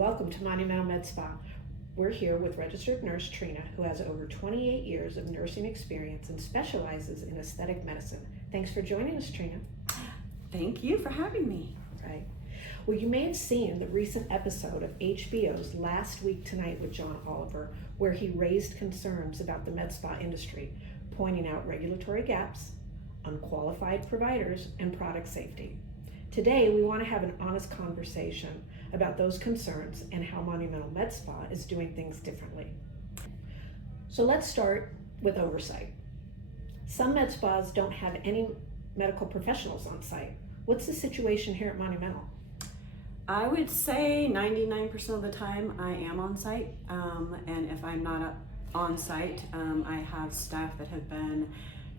Welcome to Monumental Med Spa. We're here with registered nurse Trina, who has over 28 years of nursing experience and specializes in aesthetic medicine. Thanks for joining us, Trina. Thank you for having me. Right. Well, you may have seen the recent episode of HBO's Last Week Tonight with John Oliver, where he raised concerns about the med spa industry, pointing out regulatory gaps, unqualified providers, and product safety. Today, we want to have an honest conversation about those concerns and how Monumental Med Spa is doing things differently. So let's start with oversight. Some med spas don't have any medical professionals on site. What's the situation here at Monumental? I would say 99% of the time I am on site, and if I'm not on site, I have staff that have been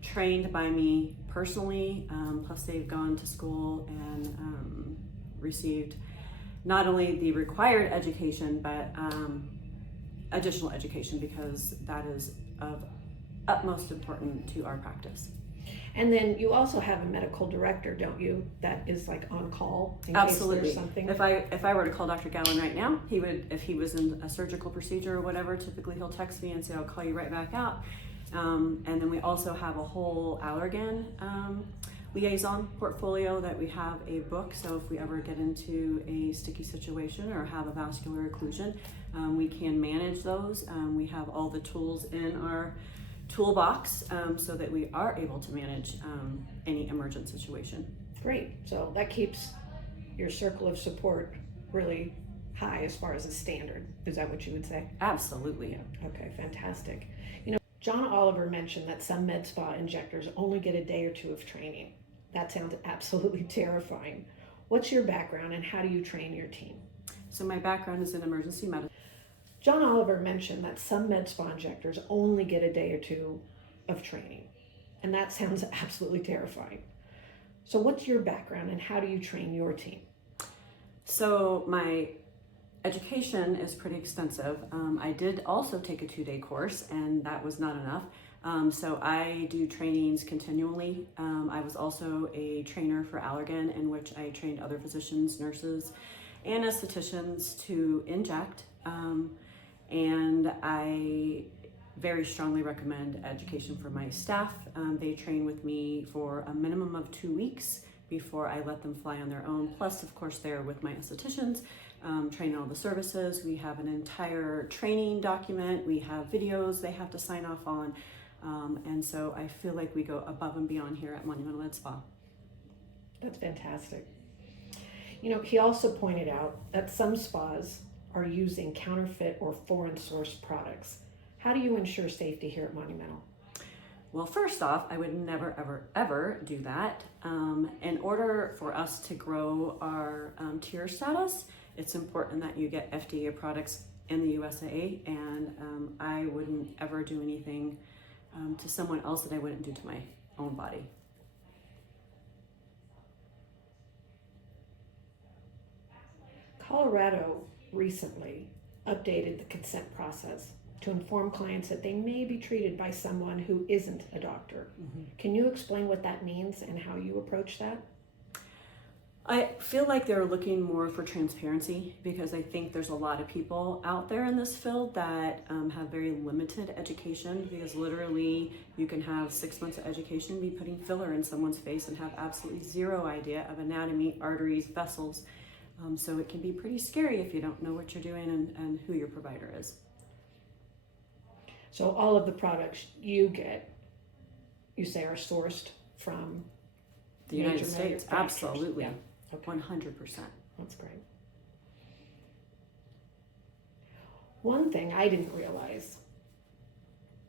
trained by me personally, plus they've gone to school and received not only the required education, but additional education, because that is of utmost importance to our practice. And then you also have a medical director, don't you, that is like on call in Absolutely. case there's something? If I were to call Dr. Gallen right now, he would, if he was in a surgical procedure or whatever, typically he'll text me and say, I'll call you right back out. And then we also have a whole allergen liaison portfolio that we have a book. So if we ever get into a sticky situation or have a vascular occlusion, we can manage those. We have all the tools in our toolbox so that we are able to manage any emergent situation. Great. So that keeps your circle of support really high as far as a standard. Is that what you would say? Absolutely. Yeah. Okay, fantastic. You know, John Oliver mentioned that some med spa injectors only get a day or two of training. That sounds absolutely terrifying. What's your background and how do you train your team? So my background is in emergency medicine. John Oliver mentioned that some med spa injectors only get a day or two of training, and that sounds absolutely terrifying. So what's your background and how do you train your team? So my education is pretty extensive. I did also take a 2-day course, and that was not enough. So I do trainings continually. I was also a trainer for allergen, in which I trained other physicians, nurses, and estheticians to inject. And I very strongly recommend education for my staff. They train with me for a minimum of 2 weeks before I let them fly on their own. Plus, of course, they're with my estheticians, training all the services. We have an entire training document. We have videos they have to sign off on. And so I feel like we go above and beyond here at Monumental Med Spa. That's fantastic. You know, he also pointed out that some spas are using counterfeit or foreign source products. How do you ensure safety here at Monumental? Well, first off, I would never, ever, ever do that. In order for us to grow our tier status, it's important that you get FDA products in the USA, and I wouldn't ever do anything to someone else that I wouldn't do to my own body. Colorado recently updated the consent process to inform clients that they may be treated by someone who isn't a doctor. Mm-hmm. Can you explain what that means and how you approach that? I feel like they're looking more for transparency, because I think there's a lot of people out there in this field that have very limited education, because literally you can have 6 months of education, be putting filler in someone's face and have absolutely zero idea of anatomy, arteries, vessels. So it can be pretty scary if you don't know what you're doing and who your provider is. So all of the products you get, you say, are sourced from the United States? Absolutely. Yeah. Okay. 100%. That's great. One thing I didn't realize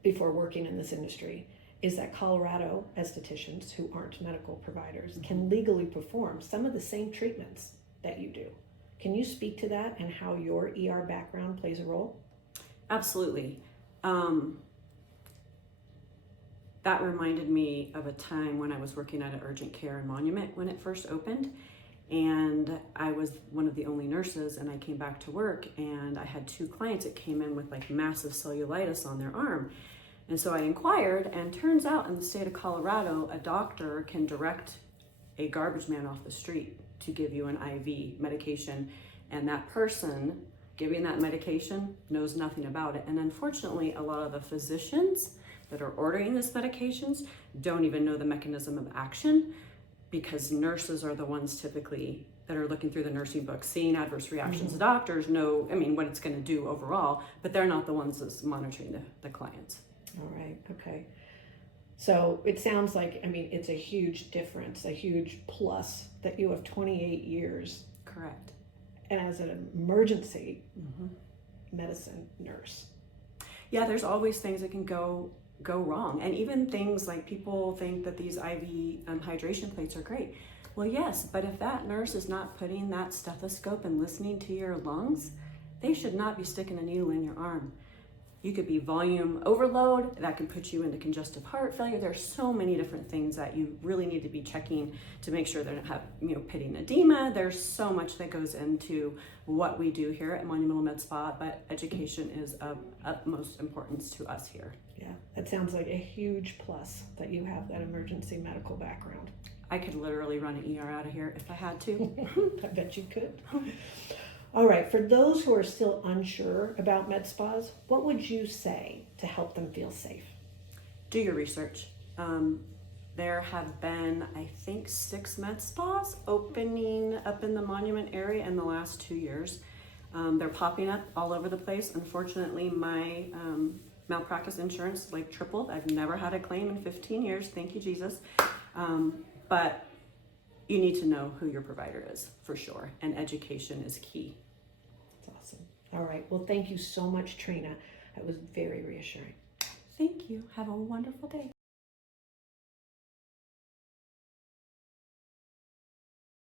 before working in this industry is that Colorado estheticians who aren't medical providers can legally perform some of the same treatments that you do. Can you speak to that and how your ER background plays a role? Absolutely. That reminded me of a time when I was working at an urgent care in Monument when it first opened. And I was one of the only nurses, and I came back to work, and I had 2 clients that came in with like massive cellulitis on their arm. And so I inquired, and turns out in the state of Colorado, a doctor can direct a garbage man off the street to give you an IV medication, and that person giving that medication, knows nothing about it. And unfortunately, a lot of the physicians that are ordering these medications don't even know the mechanism of action, because nurses are the ones typically that are looking through the nursing book, seeing adverse reactions. The doctors know, what it's going to do overall, but they're not the ones that's monitoring the clients. All right, okay. So it sounds like, it's a huge difference, a huge plus that you have 28 years. Correct. And as an emergency medicine nurse. Yeah, there's always things that can go wrong. And even things like people think that these IV hydration plates are great. Well, yes, but if that nurse is not putting that stethoscope and listening to your lungs, they should not be sticking a needle in your arm. You could be volume overload, that can put you into congestive heart failure. There's so many different things that you really need to be checking to make sure they don't have, pitting edema. There's so much that goes into what we do here at Monumental Med Spa, but education is of utmost importance to us here. Yeah, that sounds like a huge plus that you have that emergency medical background. I could literally run an ER out of here if I had to. I bet you could. All right, for those who are still unsure about med spas, what would you say to help them feel safe? Do your research. There have been, I think, 6 med spas opening up in the Monument area in the last 2 years. They're popping up all over the place. Unfortunately, my malpractice insurance tripled. I've never had a claim in 15 years, thank you, Jesus. But you need to know who your provider is for sure, and education is key. That's awesome. All right, well, thank you so much, Trina. That was very reassuring. Thank you. Have a wonderful day.